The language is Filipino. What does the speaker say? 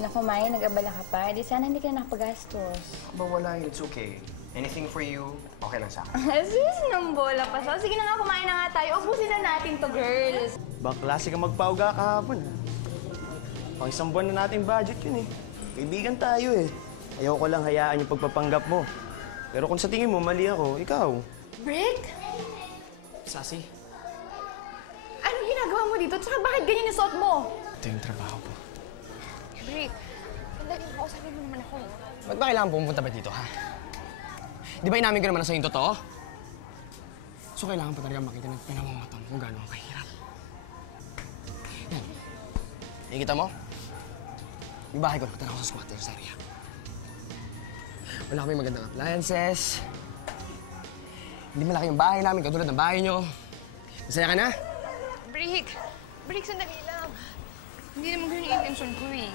Naku, Maya, nag-abala ka pa. Di sana hindi ka nakapagastos. Aba, wala yun. It's okay. Anything for you, okay lang sa akin. Sis, nang bola pa sa. Sige na nga, kumain na nga tayo. Ubusin na natin to, girls. Bang klase ka magpauga kahapon. Pang isang buwan na nating budget yun eh. Kaibigan tayo eh. Ayaw ko lang hayaan yung pagpapanggap mo. Pero kung sa tingin mo, mali ako, ikaw. Brick? Sassy, Anong ginagawa mo dito? Tsaka bakit ganyan yung suot mo? ito yung trabaho ko. Brick, sandali mo. Kausapin mo naman ako. Ba't ba kailangan pumunta ba dito, ha? Di ba inamin ko naman na sa'yo yung totoo? So kailangan pa talaga makita ng pinamamata mo kung gano'n kahirap. Yan. Nakikita mo? Yung bahay ko, nakatira ko sa squatters area. Wala kami magandang appliances. Hindi malaki yung bahay namin, katulad ng bahay nyo. Masaya ka na? Brick! Brick, sandali lang. Hindi naman ganyan yung intention ko eh.